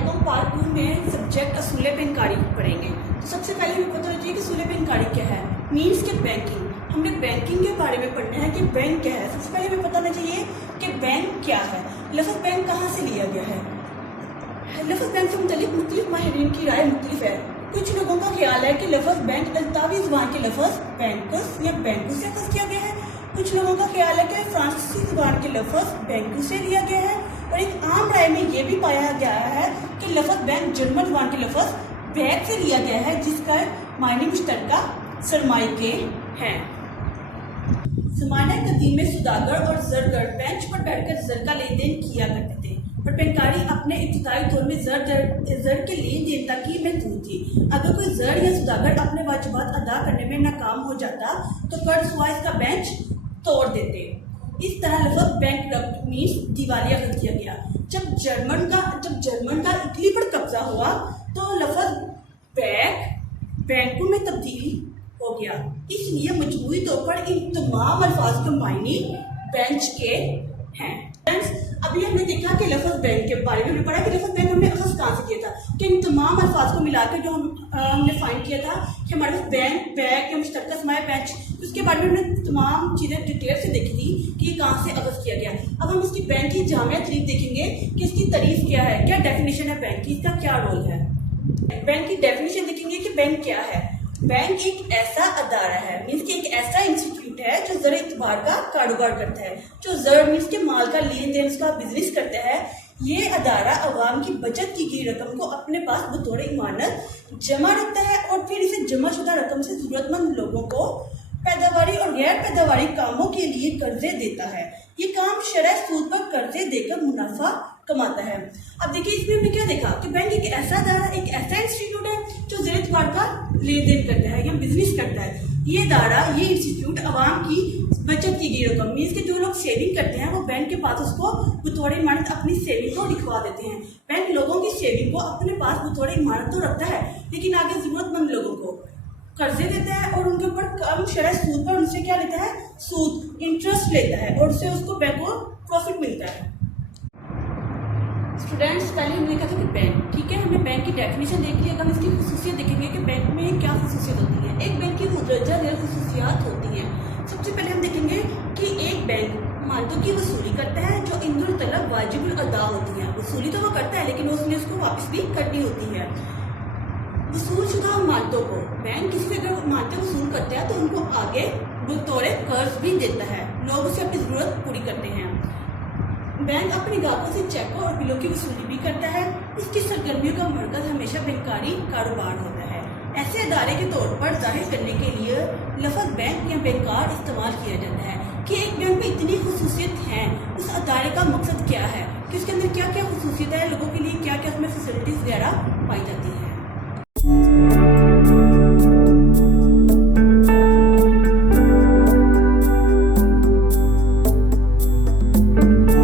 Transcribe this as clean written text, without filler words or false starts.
Tekam part 2 में subject असूले पेनकारी पढ़ेंगे। तो सबसे पहले हमें पता होना चाहिए कि असूले पेनकारी क्या है। मीन्स के बैंकिंग, हमने बैंकिंग के बारे में पढ़ना है कि बैंक क्या है। सबसे पहले हमें पता होना चाहिए कि बैंक क्या है। लफ्ज़ बैंक कहाँ से लिया गया है। लफ्ज़ बैंक से मुख्तलिफ माहिरीन की राय मुख्तलिफ है। कुछ लोगों का ख्याल है कि लफ्ज़ बैंक अल्तावी ज़ुबान के लफ्ज़ बैंकस या बैंकू से अखज़ किया गया है। कुछ लोगों का ख्याल है कि फ्रांसीसी ज़ुबान के लफ्ज़ बैंकू से लिया गया है। और एक आम राय में ये भी पाया गया है कि लफ्ज़ बैंक जर्मन ज़ुबान के लफ्ज़ बैग से लिया गया है, जिसका मायने मुश्तरका सरमाए के हैं। ज़माने कदीम में सुदागर और ज़रगर बेंच पर बैठकर ज़र का लेन देन किया करते थे, और पेनकारी अपने इब्तिदाई दौर में ज़र के लेन देन तक ही महदूद थी। अगर कोई ज़र या सुदागर अपने वाजिबात अदा करने में नाकाम हो जाता तो कर्ज हुआ इसका बेंच तोड़ देते। इस तरह लफ्ज़ बैंक मीन्स दिवालिया कर दिया गया। जब जर्मन का इटली पर कब्जा हुआ तो लफ्ज़ बैंकों में तब्दील हो गया। इसलिए मजबूरी तौर पर इन तमाम अल्फाज के मायने बेंच के हैं। अभी हमने देखा कि लफ्ज़ बैंक के बारे में हमने पढ़ा कि लफ्ज़ बैंक हमने अखज़ कहाँ से किया था, कि इन तमाम अल्फाज को मिलाकर जो हमने फाइंड किया था कि हमारे पास बैंक, बैग या मुश्तरका सरमाया बेंच, उसके बारे में हमने तमाम चीज़ें डिटेल से देखी थी कि ये कहाँ से अखज़ किया गया। अब हम इसकी बैंक की जामिया तारीफ देखेंगे कि इसकी तारीफ क्या है, क्या डेफिनेशन है बैंक की, इसका क्या रोल है। बैंक की डेफिनेशन देखेंगे कि बैंक क्या है। बैंक एक ऐसा अदारा है, मीन्स कि एक ऐसा इंस्टीट्यूट है जो ज़र इतबार का कारोबार करता है, जो ज़र मीन्स के माल का लेन देन उसका बिजनेस करता है। ये अदारा अवाम की बचत की गई रकम को अपने पास बतौर इमानत जमा रखता है और फिर इसे जमाशुदा रकम से ज़रूरतमंद लोगों को पैदावारी और गैर पैदावारी कामों के लिए कर्जे देता है। ये काम शरह सूद पर कर्जे देकर मुनाफा कमाता है। अब देखिए इसमें हमने क्या देखा कि बैंक एक ऐसा अदारा, एक ऐसा इंस्टीट्यूट है जो ज़र इतबार का लेन देन करता है या बिजनेस करता है। ये अदारा, ये इंस्टीट्यूट अवाम की बचत की गई रकम मीन्स के जो लोग सेविंग करते हैं वो बैंक के पास उसको बतौर इमारत अपनी सेविंग को लिखवा देते हैं। बैंक लोगों की सेविंग को अपने पास बतौर इमारत तो रखता है, लेकिन आगे ज़रूरतमंद लोगों को कर्जे देता है और उनके ऊपर कम शरह सूद पर उनसे क्या लेता है, सूद इंटरेस्ट लेता है और उससे उसको बैंक को प्रॉफिट मिलता है। स्टूडेंट्स, पहले हमने देखा था कि बैंक, ठीक है, हमने बैंक की डेफिनेशन देख ली। अब हम इसकी खुसूसियत देखेंगे कि बैंक में क्या खुसूसियत होती है। एक बैंक की मुदरजा खुसूसियात होती हैं। सबसे पहले हम देखेंगे कि एक बैंक मानतों की वसूली करता है जो इंदुल तलब वाजिबुल अदा होती है। वसूली तो वो करता है लेकिन उसने उसको वापस भी करनी होती है। वसूल शुदा मानतों को बैंक किसी से अगर मानते वसूल करते हैं तो उनको आगे बतौर कर्ज भी देता है। लोग उसे अपनी ज़रूरत पूरी करते हैं। बैंक अपने ग्राहकों से चेकों और बिलों की वसूली भी करता है। इसकी सरगर्मियों का मरकज हमेशा बैंकारी कारोबार होता है। ऐसे अदारे के तौर पर जाहिर करने के लिए लफ्ज़ बैंक या बैंकार इस्तेमाल किया जाता है कि एक बैंक में इतनी खुसूसियत हैं, उस अदारे का मकसद क्या है, कि उसके अंदर क्या क्या खुसूसियत है, लोगों के लिए क्या क्या उसमें फैसिलिटीज़ वगैरह पाई जाती है।